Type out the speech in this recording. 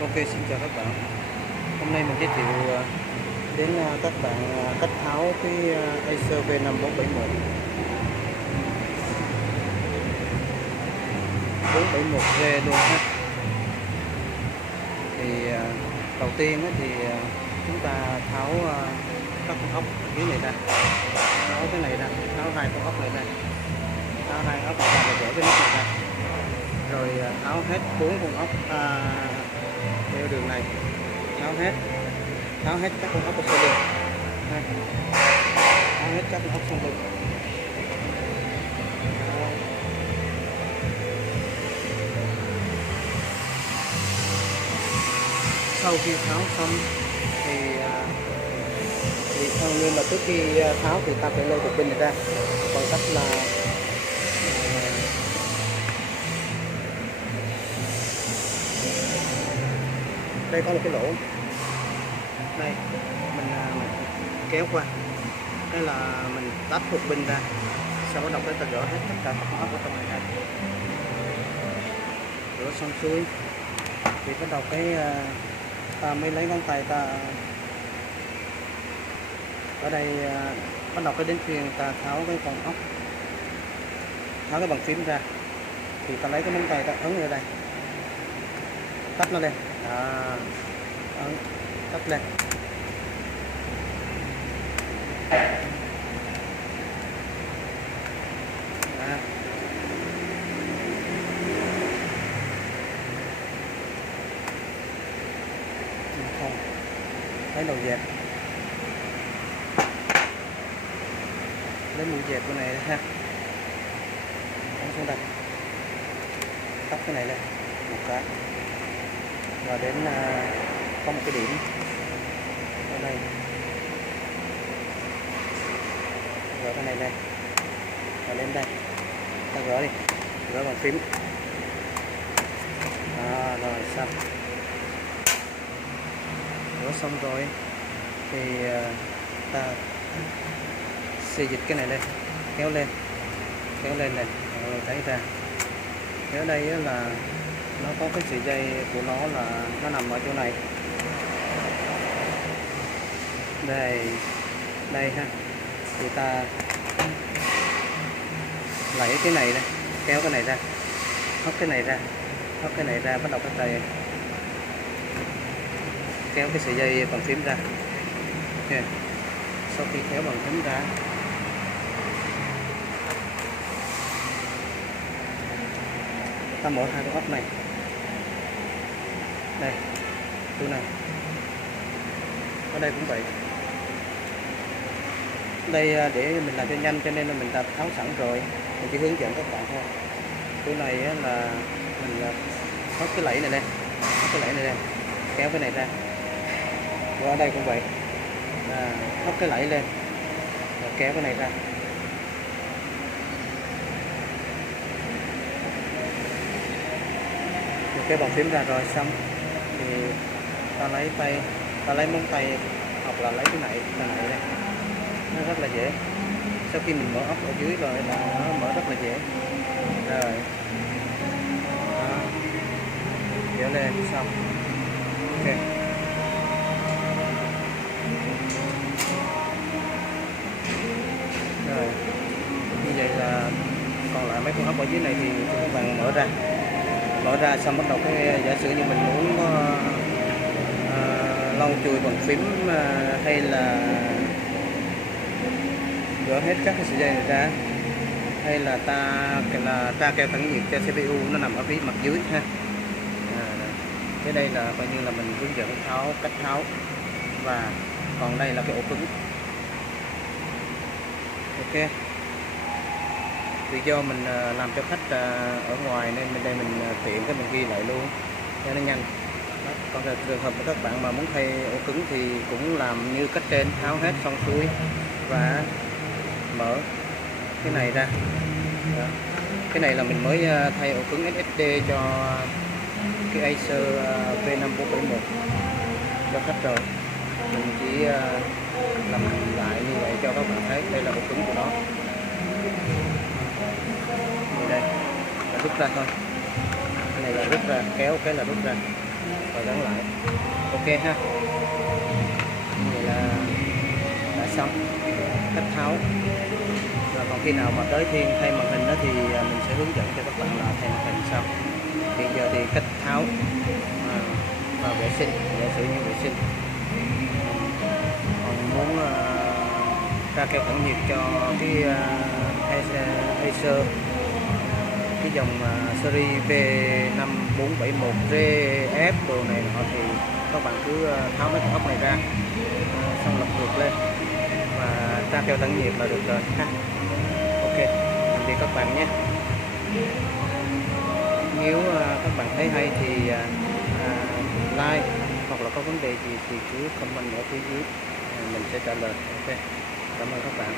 Ok, xin chào các bạn. Hôm nay mình giới thiệu đến các bạn cách tháo cái Acer V5471 471G luôn ha. Thì đầu tiên thì chúng ta tháo các con ốc ở dưới này ra, tháo cái này ra, tháo hai con ốc này ra, tháo hai ốc này ra và gỡ cái nút này ra, rồi tháo hết bốn con ốc theo đường này, tháo hết các con ốc ở sau lưng, tháo hết các con ốc sau lưng. Sau khi tháo xong thì theo nên là trước khi tháo thì ta phải lôi cục pin này ra bằng cách là đây có một cái lỗ đây, mình kéo qua, đây là mình tách cục pin ra, sau đó ta gỡ hết tất cả các ốc ở trong này ra, rửa xong xuôi thì bắt đầu ta mới lấy ngón tay ta ở đây bắt đầu đến phiên ta tháo cái con ốc, tháo cái bàn phím ra thì ta lấy cái móng tay ta ấn ở đây, tách nó lên, ấn tách lên, không lấy đầu dẹp, lấy mũi dẹp của này ha, ấn xuống đây, tắt cái này lên một cái, và đến có một cái điểm ở đây, gỡ cái này lên và lên đây, ta gỡ đi, gỡ bằng phím, rồi xong, gỡ xong rồi thì ta xì dịch cái này lên, kéo lên này, thấy ra ở đây là nó có cái sợi dây của nó là nó nằm ở chỗ này, đây ha, thì ta lấy cái này đây, kéo cái này ra, hất cái này ra, bắt đầu cái tay kéo cái sợi dây bằng phím ra. Okay. Sau khi kéo bằng phím ra ta mở hai con ốc này, đây chỗ này, ở đây cũng vậy, đây để mình làm cho nhanh cho nên là mình đã tháo sẵn rồi, mình chỉ hướng dẫn các bạn thôi. Chỗ này là mình hất cái lẫy này lên, kéo cái này ra, và ở đây cũng vậy, hất cái lẫy lên và kéo cái này ra. Cái bàn phím ra rồi xong thì ta lấy móng tay hoặc là lấy cái này đây, nó rất là dễ. Sau khi mình mở ốc ở dưới rồi là nó mở rất là dễ rồi, kéo lên xong. Ok, rồi như vậy là còn lại mấy con ốc ở dưới này thì các bạn mở ra xong bắt đầu giả sử như mình muốn lau chùi bằng phím hay là gỡ hết các cái sợi dây này ra, hay là ta keo tản nhiệt cho CPU nó nằm ở phía mặt dưới ha. Cái đây là coi như là mình hướng dẫn cách tháo, và còn đây là cái ổ cứng. Ok, vì do mình làm cho khách ở ngoài nên bên đây mình tiện cái mình ghi lại luôn cho nó nhanh. Còn trường hợp của các bạn mà muốn thay ổ cứng thì cũng làm như cách trên, tháo hết xong xuôi và mở cái này ra. Đó. Cái này là mình mới thay ổ cứng SSD cho cái Acer V5471 cho khách rồi, mình chỉ làm lại như vậy cho các bạn thấy. Đây là ổ cứng của nó, đây là rút ra thôi, cái này là rút ra, kéo cái là rút ra. và gắn lại. Ok ha, vậy là đã xong cách tháo. Rồi còn khi nào mà tới thiên thay màn hình đó thì mình sẽ hướng dẫn cho các bạn là thay màn hình sau. Hiện giờ thì cách tháo và vệ sinh, giả sử như vệ sinh. Còn muốn ra keo tản nhiệt cho cái Acer, cái dòng series V5471RF đồ này nọ thì các bạn cứ tháo mấy cái ốc này ra, xong lật ngược lên và tra keo tản nhiệt là được rồi ha. Ok, tạm biệt các bạn nhé. Nếu các bạn thấy hay thì like, hoặc là có vấn đề gì thì cứ comment ở phía dưới, mình sẽ trả lời. Ok, cảm ơn các bạn.